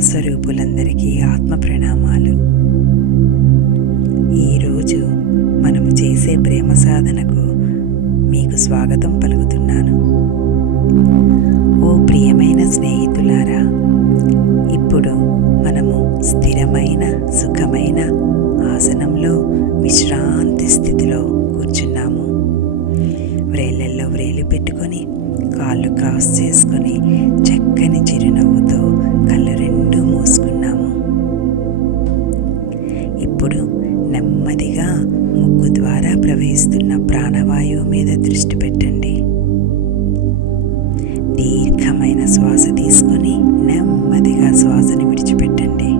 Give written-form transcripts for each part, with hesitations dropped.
ఆత్మస్వరూపులందరికీ ఆత్మ ప్రణామాలు. ఈరోజు మనము చేసే ప్రేమ సాధనకు మీకు స్వాగతం పలుకుతున్నాను. ఓ ప్రియమైన స్నేహితులారా, ఇప్పుడు మనము స్థిరమైన సుఖమైన ఆసనంలో విశ్రాంతి స్థితిలో కూర్చున్నాము. వ్రేళ్ళల్లో వ్రేలు పెట్టుకొని కాళ్ళు క్రాస్ చేసుకొని చక్కని చిరునవ్వుతో కళ్ళు రెండు మూసుకున్నాము. ఇప్పుడు నెమ్మదిగా ముక్కు ద్వారా ప్రవహిస్తున్న ప్రాణవాయువు మీద దృష్టి పెట్టండి. దీర్ఘమైన శ్వాస తీసుకొని నెమ్మదిగా శ్వాసని విడిచిపెట్టండి.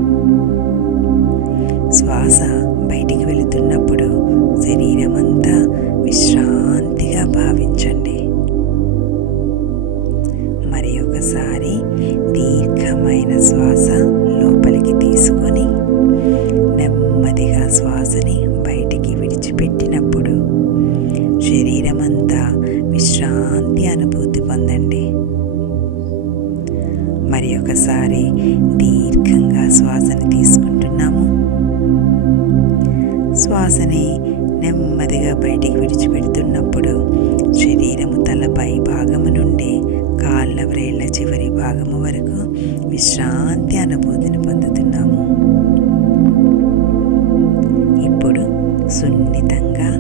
శ్వాస బయటికి వెళుతున్నప్పుడు శరీరం అంతా విశ్రాంతిగా భావించండి. మరి ఒకసారి దీర్ఘమైన శ్వాస లోపలికి తీసుకొని నెమ్మదిగా శ్వాసని బయటికి విడిచిపెట్టినప్పుడు శరీరమంతా విశ్రాంతి అనుభూతి పొందండి. మరి ఒకసారి దీర్ఘంగా శ్వాసని తీసుకుంటున్నాము. శ్వాసని నెమ్మదిగా బయటికి విడిచిపెడుతున్నప్పుడు శరీరము తలపై భాగము నుండి కాళ్ళ వ్రేళ్ల చివరి భాగము వరకు విశ్రాంతి అనుభూతిని పొందుతున్నాము. ఇప్పుడు సున్నితంగా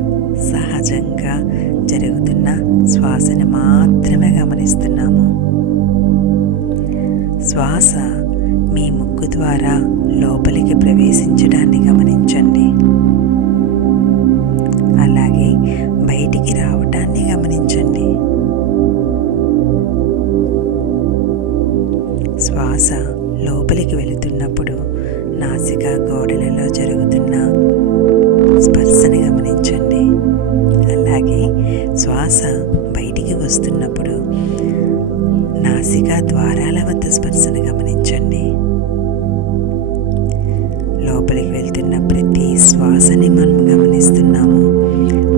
సహజంగా జరుగుతున్న శ్వాసని మాత్రమే గమనిస్తున్నాము. శ్వాస మీ ముక్కు ద్వారా లోపలికి ప్రవేశించడాన్ని గమనించండి. అలాగే బయటికి రావటాన్ని గమనించండి. శ్వాస లోపలికి వెళుతున్నప్పుడు నాసికా గోడలలో జరుగుతున్న స్పర్శని గమనించండి. అలాగే శ్వాస బయటికి వస్తున్నప్పుడు నాసికా ద్వారాల వద్ద స్పర్శను గమనించండి. లోపలికి వెళ్తున్న ప్రతి శ్వాసని మనం గమనిస్తున్నాము.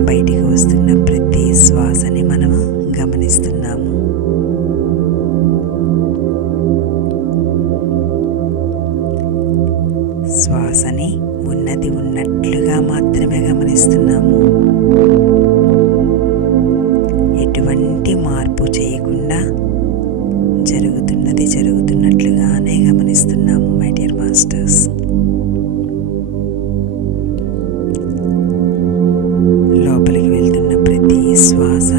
బయటికి వస్తున్న ప్రతి శ్వాసని మనము గమనిస్తున్నాము. శ్వాసని ఉన్నది ఉన్నట్లుగా మాత్రమే గమనిస్తున్నాము. ఎటువంటి మార్పు చేయకుండా జరుగుతున్నది జరుగుతున్నట్లుగానే గమనిస్తున్నాము. మై డియర్ మాస్టర్స్, లోపలికి వెళ్తున్న ప్రతి శ్వాస,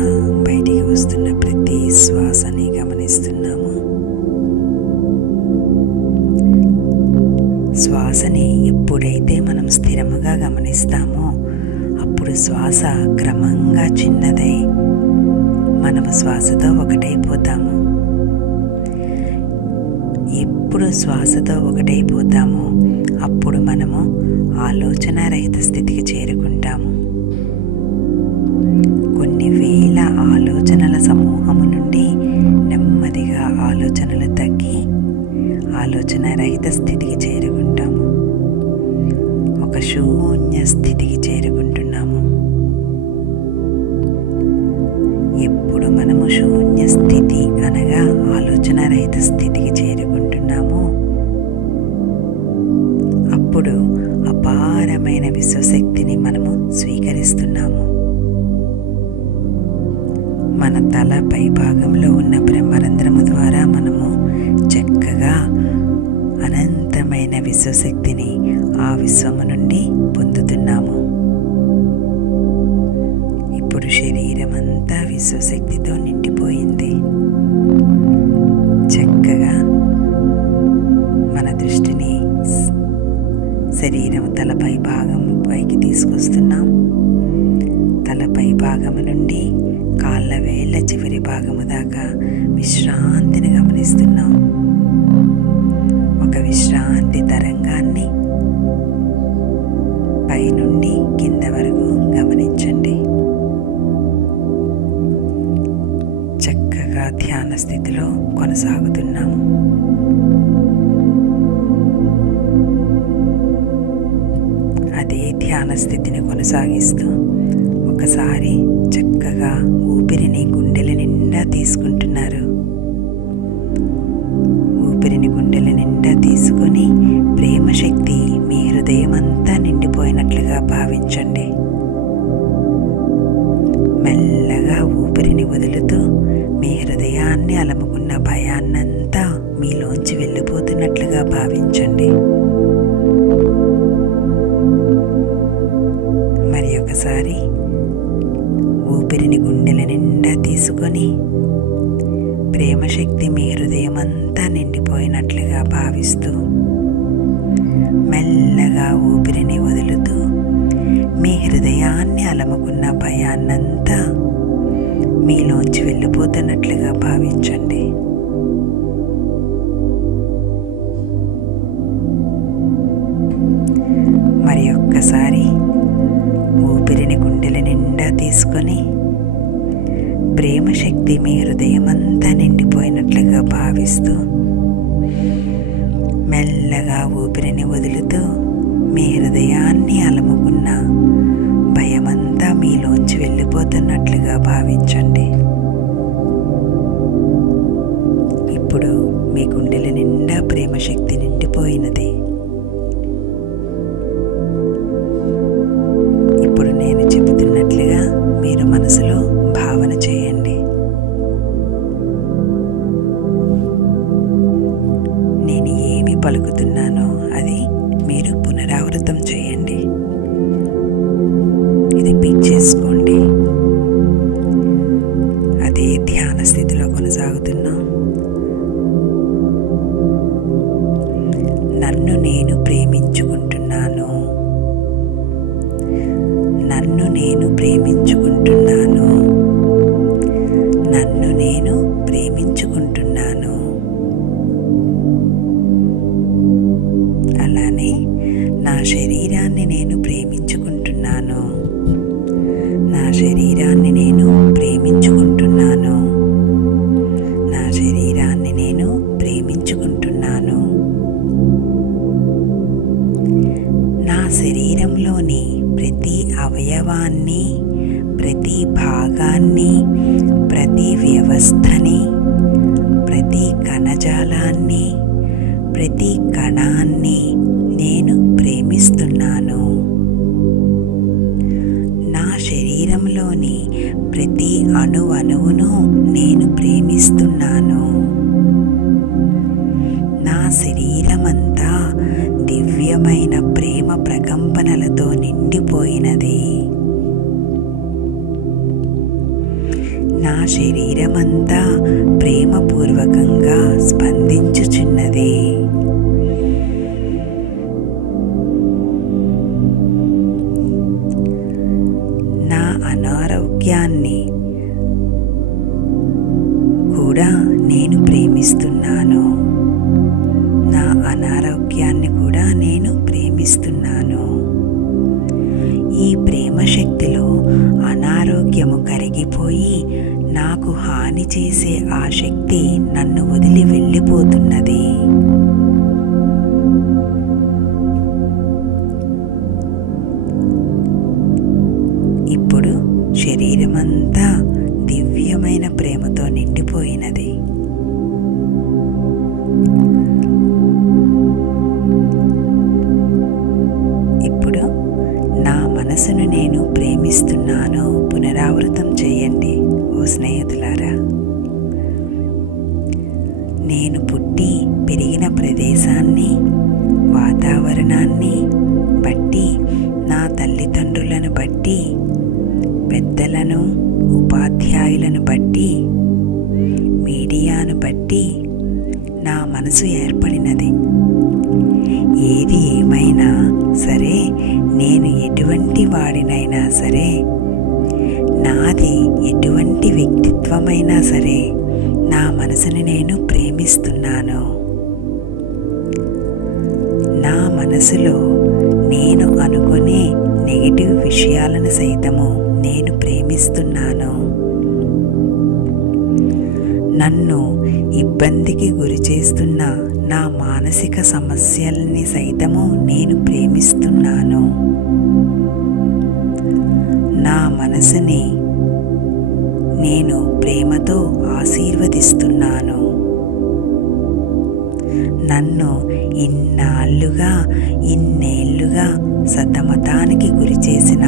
బయటికి వస్తున్న ప్రతి శ్వాసని గమనిస్తున్నాము. శ్వాసని ఎప్పుడైతే మనం స్థిరముగా గమనిస్తామో అప్పుడు శ్వాస క్రమంగా చిన్నదై మనము శ్వాసతో ఒకటైపోతాము. ఎప్పుడు శ్వాసతో ఒకటైపోతామో అప్పుడు మనము ఆలోచన రహిత స్థితికి చేరుకుంటాము. కొన్ని వేల ఆలోచనల సమూహము నుండి నెమ్మదిగా ఆలోచనలు తగ్గి ఆలోచన రహిత స్థితికి చేరుకుంటాము. ఒక శూన్య స్థితికి చేరుకుంటున్నాము. ఎప్పుడు మనము శూన్య స్థితి అనగా ఆలోచన రహిత స్థితికి చేరుకుంటున్నామో అప్పుడు అపారమైన విశ్వశక్తిని మనము స్వీకరిస్తున్నాము. మన తల పై భాగంలో ఉన్న బ్రహ్మరంధ్రము ద్వారా మనము చక్కగా అనంతమైన విశ్వశక్తిని ఆ విశ్వము నుండి పొందుతున్నాము. ఇప్పుడు శరీరం అంతా విశ్వశక్తితో నిండిపోయింది. చక్కగా మన దృష్టిని శరీరం తలపై భాగం పైకి తీసుకొస్తున్నాం. తలపై భాగము నుండి కాళ్ళ వేళ్ళ చివరి భాగము దాకా విశ్రాంతిని గమనిస్తున్నాం. ఒక విశ్రాంతి తరంగాన్ని పైనుండి కింద వరకు గమనించండి. చక్కగా ధ్యాన స్థితిలో కొనసాగుతున్నాము. అదే ధ్యాన స్థితిని కొనసాగిస్తూ ఒకసారి చక్కగా ఊపిరిని గుండెల నిండా తీసుకుంటున్నారు. ఊపిరిని గుండెల నిండా తీసుకొని భావించండి. మెల్లగా ఊపిరిని వదులుతూ మీ హృదయాన్ని అలముకున్న భయాన్నంతా మీలోంచి వెళ్ళిపోతున్నట్లుగా భావించండి. మరి ఒకసారి ఊపిరిని గుండెల నిండా తీసుకొని ప్రేమశక్తి మీ హృదయం అంతా నిండిపోయినట్లుగా భావిస్తూ మెల్లగా ఊపిరిని వదులుతూ మీ హృదయాన్ని అలముకున్న భయాన్నంతా మీలోంచి వెళ్ళిపోతున్నట్లుగా భావించండి. మరి ఒక్కసారి ఊపిరిని గుండెల నిండా తీసుకొని ప్రేమశక్తి మీ హృదయం అంతా నిండిపోయినట్లుగా భావిస్తూ మెల్లగా ఊపిరిని వదులుతూ మీ హృదయాన్ని అలముకున్న భయమంతా మీలోంచి వెళ్ళిపోతున్నట్లుగా భావించండి. ఇప్పుడు మీ గుండెల నిండా ప్రేమశక్తి నిండిపోయినది. ఇప్పుడు నేను చెబుతున్నట్లుగా మీరు మనసులో భావన చేయండి. నేను ఏమి పలుకుతున్నానో అది మీరు పునరావృతం చేయండి. రిపీట్ చేసుకోండి. అదే ధ్యాన స్థితిలో కొనసాగుతున్నాం. నన్ను నేను ప్రేమించుకుంటున్నాను. నన్ను నేను ప్రేమించుకుంటున్నాను. నన్ను నేను ప్రేమించుకుంటున్నాను. అలానే నా శరీరాన్ని నేను ప్రేమించుకుంటున్నాను. నా శరీరాన్ని నేను ప్రేమించుకుంటున్నాను. నా శరీరాన్ని నేను ప్రేమించుకుంటున్నాను. నా శరీరంలోని ప్రతి అవయవాన్ని, ప్రతి భాగాన్ని, ప్రతి వ్యవస్థని, ప్రతి కణజాలాన్ని, ప్రతి కణాన్ని నేను ప్రేమిస్తున్నాను. నా శరీరంలోని ప్రతి అణువణువును నేను ప్రేమిస్తున్నాను. నా శరీరమంతా దివ్యమైన ప్రేమ ప్రకంపనలతో నిండిపోయినది. నా శరీరమంతా ప్రేమపూర్వకంగా స్పందించుచున్నది. నా అనారోగ్యాన్ని కూడా నేను ప్రేమిస్తున్నాను. నా అనారోగ్యాన్ని కూడా నేను ప్రేమిస్తున్నాను. ఈ ప్రేమ శక్తిలో అనారోగ్యము కరిగిపోయి నాకు హాని చేసే ఆ శక్తి నన్ను వదిలి వెళ్ళిపోతున్నది. ఇప్పుడు శరీరమంతా దివ్యమైన ప్రేమతో నిండిపోయినది. ఇప్పుడు నా మనసును నేను ప్రేమిస్తున్నాను పునరావృతం చేయండి. ఓ స్నేహితులారా, నేను పుట్టి పెరిగిన ప్రదేశాన్ని, వాతావరణాన్ని బట్టి, నా తల్లిదండ్రులను బట్టి, పెద్దలను, ఉపాధ్యాయులను బట్టి, మీడియాను బట్టి నా మనసు ఏర్పడినది. ఏది ఏమైనా సరే, నేను ఎటువంటి వాడినైనా సరే, నాది ఎటువంటి వ్యక్తిత్వమైనా సరే, నా మనసుని నేను ప్రేమిస్తున్నాను. నా మనసులో నేను అనుకునే నెగటివ్ విషయాలను సైతము నేను ప్రేమిస్తున్నాను. నన్ను ఇబ్బందికి గురి చేస్తున్న నా మానసిక సమస్యల్ని సైతము నేను ప్రేమిస్తున్నాను. నా మనసుని నేను ప్రేమతో ఆశీర్వదిస్తున్నాను. నన్ను ఇన్నేళ్లుగా సతమతానికి గురి చేసిన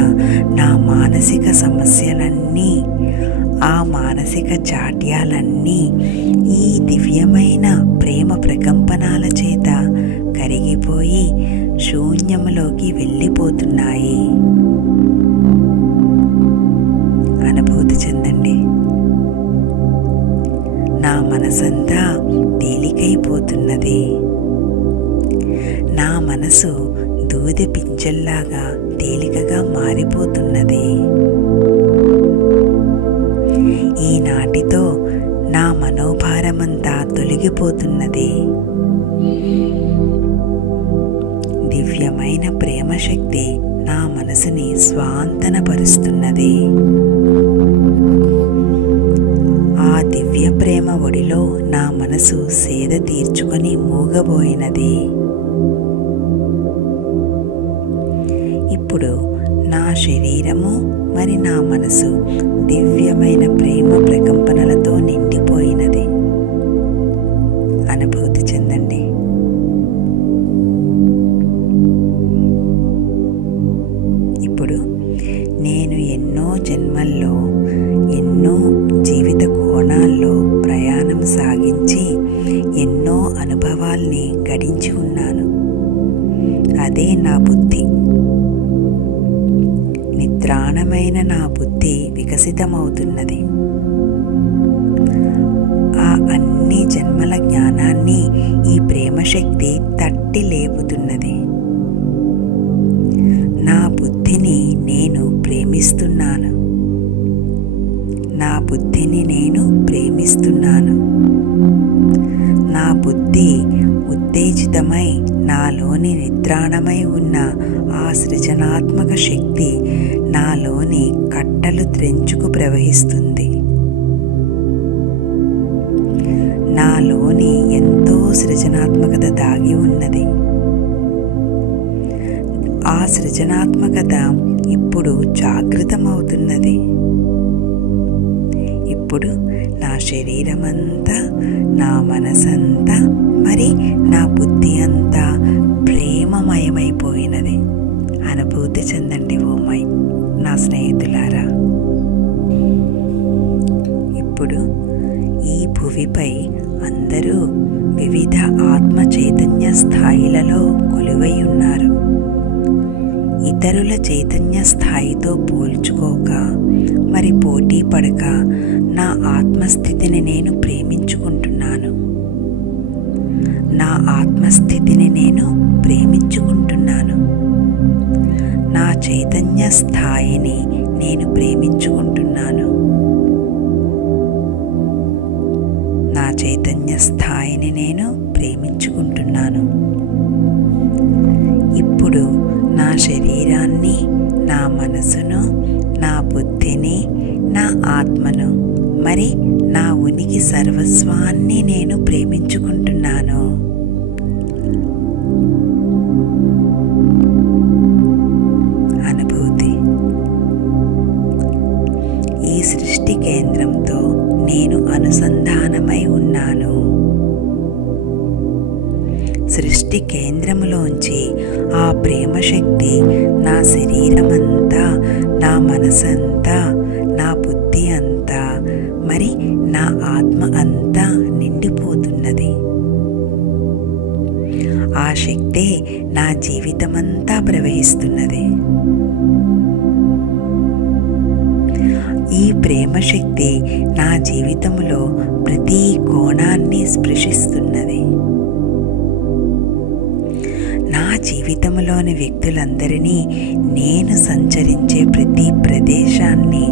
నా మానసిక సమస్యలన్నీ, ఆ మానసిక జాడ్యాలన్నీ ఈ దివ్యమైన ప్రేమ ప్రకంపనాల చేత కరిగిపోయి శూన్యములోకి వెళ్ళిపోతున్నాయి. అనుభూతి చెందండి. నా మనసంతా తేలికైపోతున్నది. నా మనసు దూది పింజల్లాగా తేలికగా మారిపోతున్నది. ఈనాటితో నా మనోభారమంతా తొలగిపోతున్నది. దివ్యమైన ప్రేమశక్తి నా మనసుని స్వాంతనపరుస్తున్నది. ఆ దివ్య ప్రేమ ఒడిలో నా మనసు సేద తీర్చుకొని మూగబోయినది. ఇప్పుడు నా శరీరము మరి నా మనసు దివ్యమైన ప్రేమ ప్రకంపనలతో నిండిపోయినది. అనుభూతి చెందండి. ఇప్పుడు నేను ఎన్నో జన్మల్లో ఎన్నో జీవిత కోణాల్లో ప్రయాణం సాగించి ఎన్నో అనుభవాల్ని గడించి ఉన్నాను. అదే నా బుద్ధి. నిద్రాణమైన నా బుద్ధి వికసితమవుతున్నది. ఆ అన్ని జన్మల జ్ఞానాన్ని ఈ ప్రేమశక్తి తట్టి లేపుతున్నది. నా బుద్ధిని నేను ప్రేమిస్తున్నాను. నా బుద్ధిని నేను ప్రేమిస్తున్నాను. నా బుద్ధి ఉత్తేజితమై నాలోని నిద్రాణమై ఉన్న ఆ సృజనాత్మక శక్తి నాలోని కట్టలు త్రెంచుకు ప్రవహిస్తుంది. నాలోని ఎంతో సృజనాత్మకత దాగి ఉన్నది. ఆ సృజనాత్మకత ఇప్పుడు జాగృతమవుతున్నది. ఇప్పుడు నా శరీరమంతా, నా మనసంతా, మరి నా బుద్ధి అంతా ప్రేమమయమైపోయినది. అనుభూతి చెందండి ఓమై నా స్నేహితులారా. ఇప్పుడు ఈ భువిపై అందరూ వివిధ ఆత్మ చైతన్య స్థాయిలలో కొలువై ఉన్నారు. ఇతరుల చైతన్య స్థాయితో పోల్చుకోక, మరి పోటీ పడక నా ఆత్మస్థితిని నేను ప్రేమించుకుంటున్నాను. నా ఆత్మస్థితిని నేను ప్రేమించుకుంటున్నాను. నా చైతన్య స్థాయిని నేను ప్రేమించుకుంటున్నాను. నా చైతన్య స్థాయిని నేను ప్రేమించుకుంటున్నాను. ఇప్పుడు నా శరీరాన్ని, నా మనసును, నా బుద్ధిని, నా ఆత్మను, మరి నా ఉనికి సర్వస్వాన్ని నేను ప్రేమించుకుంటున్నాను. అనుభూతి. ఈ సృష్టి కేంద్రంతో నేను అనుసంధానమై ఉన్నాను. సృష్టి కేంద్రములోంచి ఆ ప్రేమశక్తి నా శరీరమంతా, నా మనసంతా, నా బుద్ధి అంతా, మరి నా ఆత్మ అంతా నిండిపోతున్నది. ఆ శక్తే నా జీవితమంతా ప్రవహిస్తున్నది. ఈ ప్రేమశక్తి నా జీవితంలో ప్రతి కోణాన్ని స్పృశిస్తున్నది. నా జీవితంలోని వ్యక్తులందరినీ, నేను సంచరించే ప్రతి ప్రదేశాన్ని,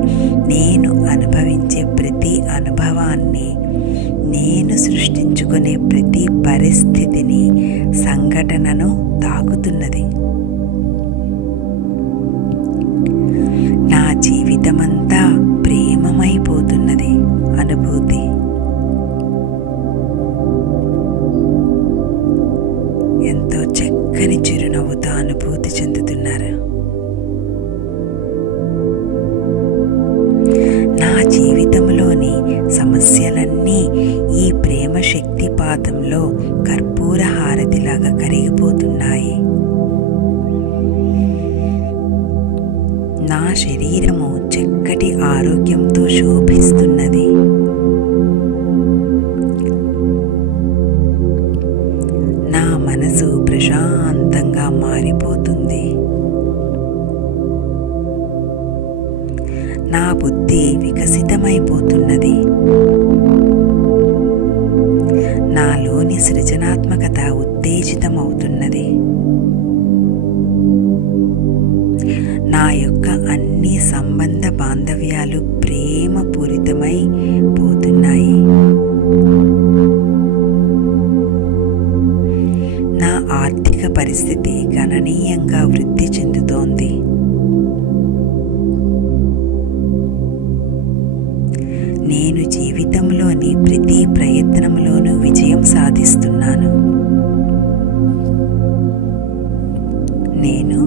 నేను అనుభవించే ప్రతి అనుభవాన్ని, నేను సృష్టించుకునే ప్రతి పరిస్థితిని, సంఘటనను తాకుతున్నది. నా జీవితమంతా ప్రేమమైపోతున్నది. అనుభూతి. ఎంతో చక్కని చిరునవ్వుతో అనుభూతి చెందుతున్నారు. నా జీవితంలోని సమస్యలన్నీ ఈ ప్రేమ శక్తిపాతంలో కర్పూర హారతిలాగా కరిగిపోతున్నాయి. శరీరము చక్కటి ఆరోగ్యంతో శోభిస్తున్నది. నా మనసు ప్రశాంతంగా మారిపోతుంది. నా బుద్ధి వికసితమైపోతున్నది. నాలోని సృజనాత్మకత ఉత్తేజితమవుతున్నది. నా యొక్క అన్ని సంబంధ బాంధవ్యాలు ప్రేమపూరితమై పోతున్నాయి. నా ఆర్థిక పరిస్థితి గణనీయంగా వృద్ధి చెందుతోంది. నేను జీవితంలోని ప్రతి ప్రయత్నంలోనూ విజయం సాధిస్తున్నాను. నేను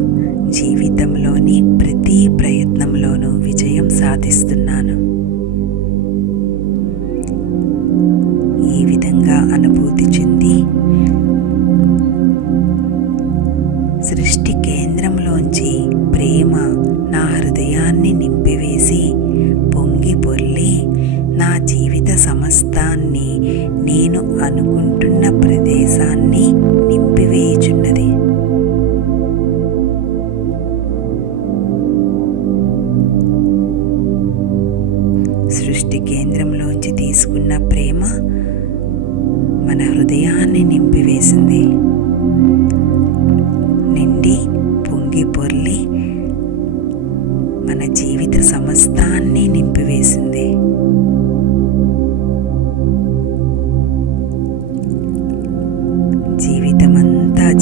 జీవితంలోని ప్రతి ప్రయత్నంలోనూ విజయం సాధిస్తున్నాను. ఈ విధంగా అనుభూతి చెంది సృష్టి కేంద్రంలోంచి ప్రేమ నా హృదయాన్ని నింపివేసి పొంగి పొర్లి నా జీవిత సమస్తాన్ని, నేను అనుకుంటున్న ప్రదేశాన్ని నింపివేయుచున్నది. సృష్టి కేంద్రంలోంచి తీసుకున్న ప్రేమ మన హృదయాన్ని నింపివేసింది. నిండి పొంగి పొర్లి మన జీవిత సమస్తాన్ని నింపివేసింది.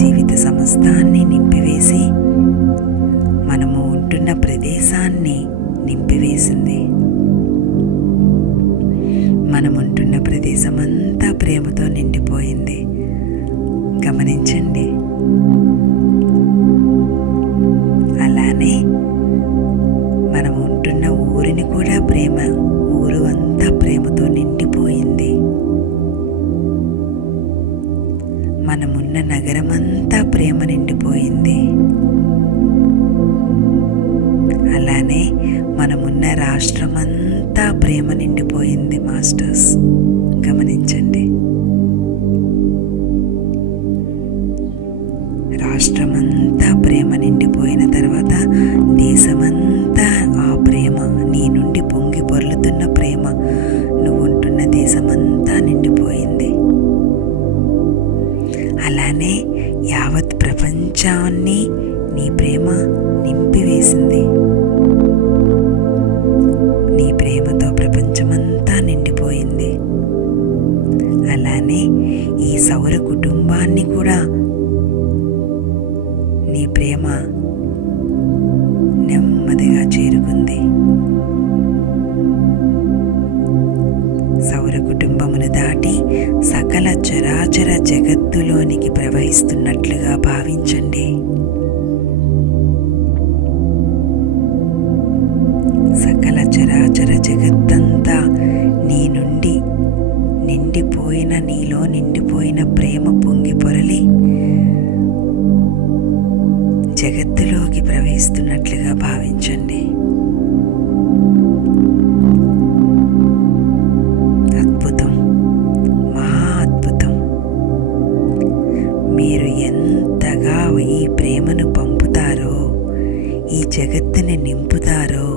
జీవిత సమస్తాన్ని నింపివేసి మనము ఉంటున్న ప్రదేశాన్ని నింపివేసింది. మనముంటున్న ప్రదేశమంతా ప్రేమతో నిండిపోయింది. గమనించండి. అలానే మనము ఉంటున్న ఊరిని కూడా ఊరు అంతా ప్రేమతో నిండిపోయింది. మనమున్న నగరమంతా ప్రేమ నిండిపోయింది. అలానే మనమున్న రాష్ట్రమంతా ప్రేమ నిండిపోయింది. మాస్టర్స్ గమనించండి. రాష్ట్రమంతా ప్రేమ నిండిపోయిన తర్వాత దేశమంతా ఆ ప్రేమ, నీ నుండి పొంగి పొర్లుతున్న ప్రేమ, నువ్వు ఉంటున్న దేశమంతా నిండిపోయింది. అలానే యావత్ ప్రపంచాన్ని నీ ప్రేమ నింపివేసింది. నీ ప్రేమతో ప్రపంచమంతా నిండిపోయింది. అలానే ఈ సౌర కుటుంబాన్ని కూడా నీ ప్రేమ నెమ్మదిగా చేరుకుంది. సౌర కుటుంబమును దాటి సకల చరాచర జగత్తులోనికి ప్రవహిస్తున్నట్లుగా భావించండి. సకల చరాచర జగత్తంతా నీ నుండి నీలో నిండిపోయిన ప్రేమ పొంగి పొరలి జగత్తులోకి ప్రవహిస్తున్నట్లుగా భావించండి. అద్భుతం, మహా అద్భుతం. మీరు ఎంతగా ఈ ప్రేమను పంపుతారో, ఈ జగత్తుని నింపుతారో,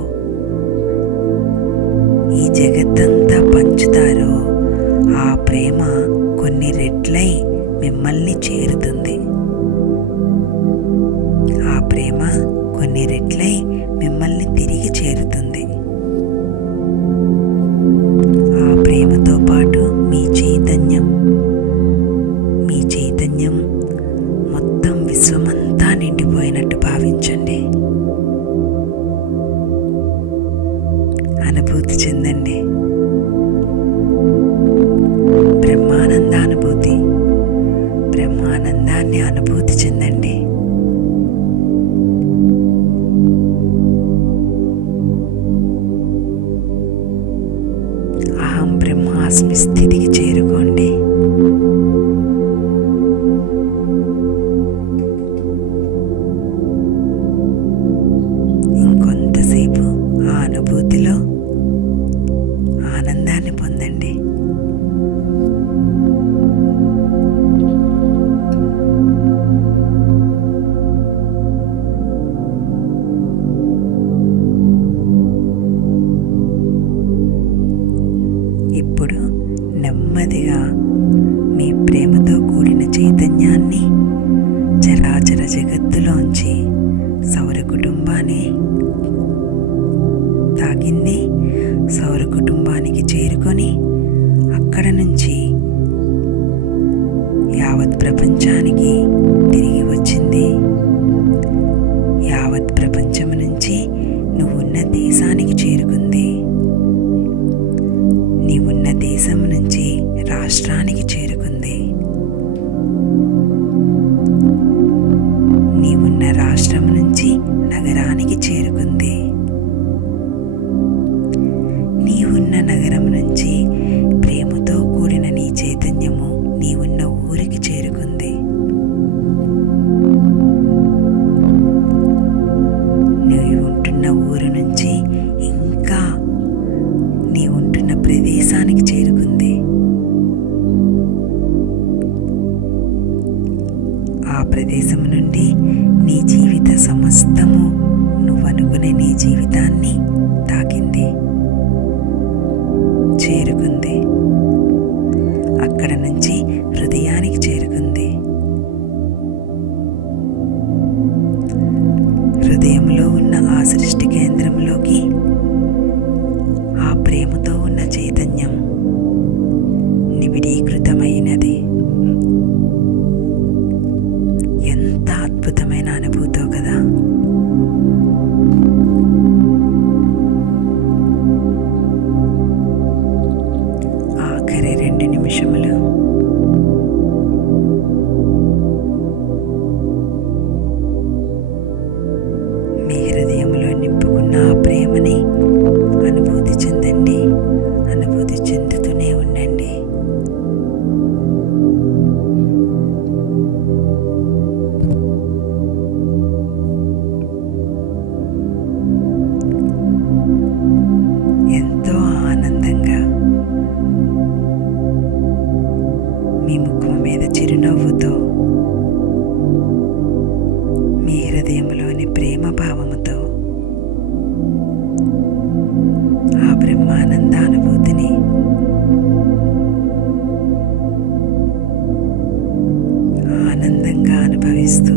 ఈ జగత్తంతా పంచుతారో, ఆ ప్రేమ కొన్ని రెట్లై మిమ్మల్ని చేరుతుంది. ఆ ప్రేమ కొన్ని రెట్లై మిమ్మల్ని తిరిగి చేరుతుంది. ఆ ప్రేమతో పాటు మీ చైతన్యం మొత్తం విశ్వమంతా నిండిపోయినట్టు భావించండి. అనుభూతి చెందండి. బ్రహ్మానందాన్ని అనుభూతి చెందండి. అహం బ్రహ్మాస్మి స్థితికి చేరుకోండి. ఇంకొంతసేపు స్థితిలో ఆనందాన్ని పొందండి. ఇప్పుడు నెమ్మదిగా మీ ప్రేమతో కూడిన చైతన్యాన్ని చరాచర జగత్తులోంచి సౌర కుటుంబాన్ని తాకింది. సౌర కుటుంబానికి చేరుకొని అక్కడ నుంచి యావత్ ప్రపంచానికి తిరిగి వచ్చింది. యావత్ ప్రపంచం నుంచి నువ్వున్న దేశానికి చేరుకుంది. నీవున్న దేశం నుంచి రాష్ట్రానికి చేరుకుంది. నీవున్న రాష్ట్రం నుంచి నగరానికి చేరుకుంది. నీవున్న నగరం నుంచి ప్రేమతో కూడిన నీ చైతన్యము నీవున్న ఊరికి చేరుకుంది. నీవు ఉంటున్న ఊరు నుంచి ఇంకా నీ ఉంటున్న ప్రదేశానికి చేరుకుంది. ఆ ప్రదేశం నుండి నీ జీవిత సమస్తము నువ్వనుకునే నీ జీవితాన్ని తాకింది, చేరుకుంది. అక్కడ నుంచి హృదయానికి చేరుకుంది. హృదయంలో ఉన్న ఆ సృష్టి కేంద్రంలోకి ఆ ప్రేమతో ఉన్న చైతన్యం నిబిడీకృతమైనది. ఎంత అద్భుతమైన అనుభూతో కదా. ఆఖరి 2 నిమిషములు మీ హృదయంలో నింపుకున్న ఆ ప్రేమని అనుభూతి చెందండి. అనుభూతి చెందుతూనే ఉండండి. ఎంతో ఆనందంగా మీ ముఖం మీద చిరునవ్వుతో, మీ హృదయంలోని ప్రేమ భావముతో ఆ బ్రహ్మానంద అనుభూతిని ఆనందంగా అనుభవిస్తూ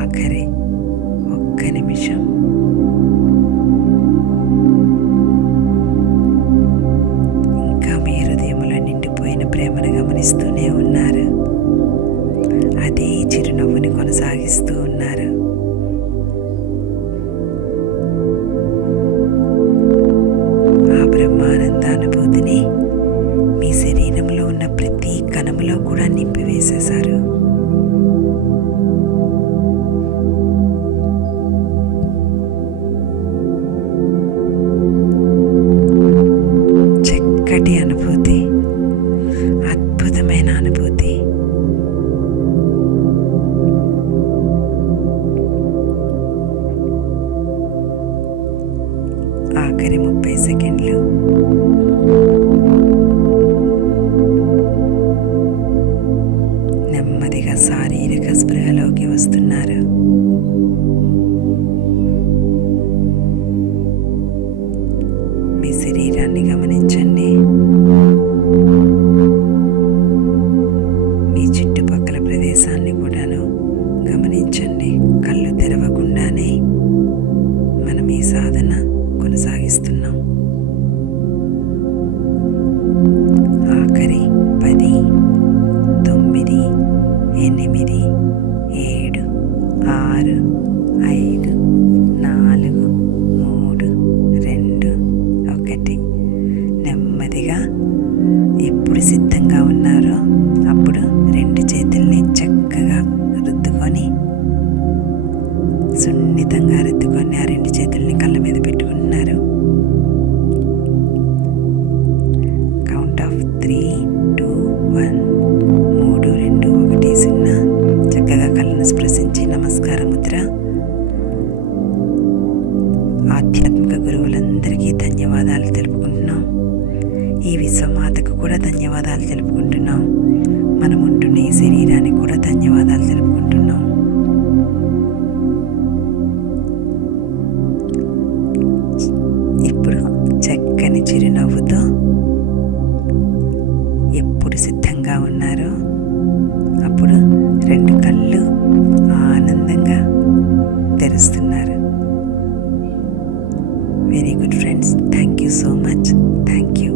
ఆఖరి 1 నిమిషం ఇంకా మీ హృదయంలో నిండిపోయిన ప్రేమను గమనిస్తూనే ఉన్నారు. అదే చిరునవ్వుని కొనసాగిస్తూ ఉన్నారు. ఆ బ్రహ్మానంద అనుభూతిని మీ శరీరంలో ఉన్న ప్రతి కణములో కూడా నింపివేసేశారు. చక్కటి అనుభూతి, అద్భుతమైన అనుభూతి. ఆఖరి 30 సెకండ్లు నెమ్మదిగా శారీరక స్పృహలోకి వస్తున్నారు. మీ శరీరాన్ని గమనించండి. మీ చుట్టుపక్కల ప్రదేశాన్ని కూడాను గమనించండి. కళ్ళు తెరవకుండానే మనం ఈ సాధన కొనసాగిస్తున్నాం. ఆఖరి 10, 9, 8, 7, 6, 5, 4, 3, 2, 1. నెమ్మదిగా ఎప్పుడు సిద్ధంగా ఉన్నారో అప్పుడు 2 చేతుల్ని చక్కగా రుద్దుకొని, సున్నితంగా రుద్దుకొని ఆ 2 చేతుల్ని కళ్ళ ఆధ్యాత్మిక గురువులందరికీ ధన్యవాదాలు తెలుపుకుంటున్నాం. ఈ విశ్వమాతకు కూడా ధన్యవాదాలు తెలుపుకుంటున్నాం. మనం ఉంటున్న ఈ శరీరానికి కూడా ధన్యవాదాలు తెలుపుకుంటున్నాం. ఇప్పుడు చక్కని చిరునవ్వుతో ఎప్పుడు సిద్ధంగా ఉన్నారో అప్పుడు 2 కళ్ళు ఆనందంగా తెరుస్తున్నారు. Very good friends. Thank you so much. Thank you.